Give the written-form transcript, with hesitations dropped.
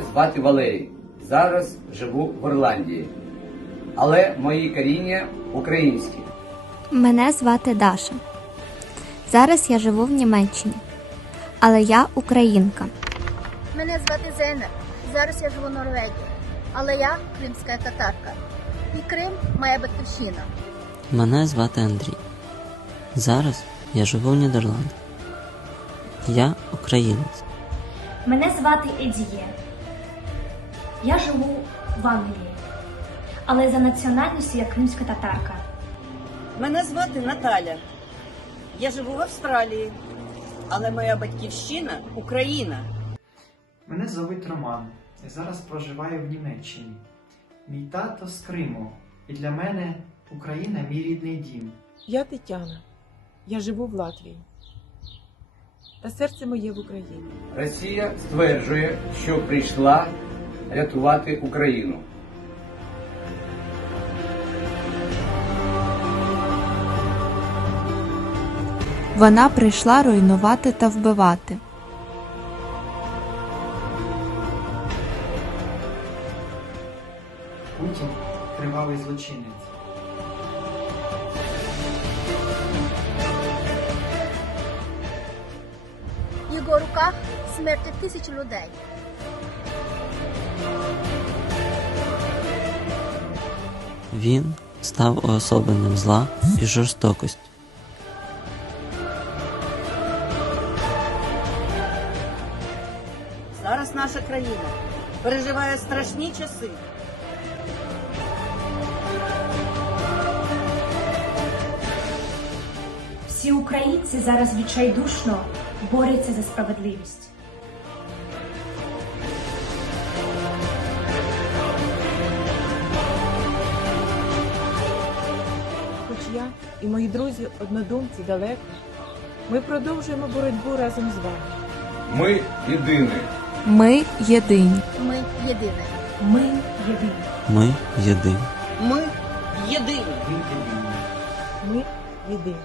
Мене звати Валерій. Зараз живу в Ірландії. Але мої коріння українські. Мене звати Даша. Зараз я живу в Німеччині. Але я українка. Мене звати Зейнеп. Зараз я живу в Норвегії. Але я кримська татарка. І Крим моя батьківщина. Мене звати Андрій. Зараз я живу в Нідерландах. Я українець. Мене звати Едіє. Я живу в Англії, але за національністю я кримська татарка. Мене звати Наталя. Я живу в Австралії, але моя батьківщина – Україна. Мене звуть Роман. Я зараз проживаю в Німеччині. Мій тато з Криму. І для мене Україна – мій рідний дім. Я Тетяна. Я живу в Латвії. Та серце моє в Україні. Росія стверджує, що прийшла рятувати Україну. Вона прийшла руйнувати та вбивати. Путін – кривавий злочинець. В його руках смерті тисячі людей. Він став уособленням зла і жорстокості. Зараз наша країна переживає страшні часи. Всі українці зараз відчайдушно борються за справедливість. Хоч я і мої друзі однодумці далеко, ми продовжуємо боротьбу разом з вами. Ми єдині. Ми єдині. Ми єдине. Ми єдині. Ми єдині. Ми єдині. Він єдиний. Ми єдині.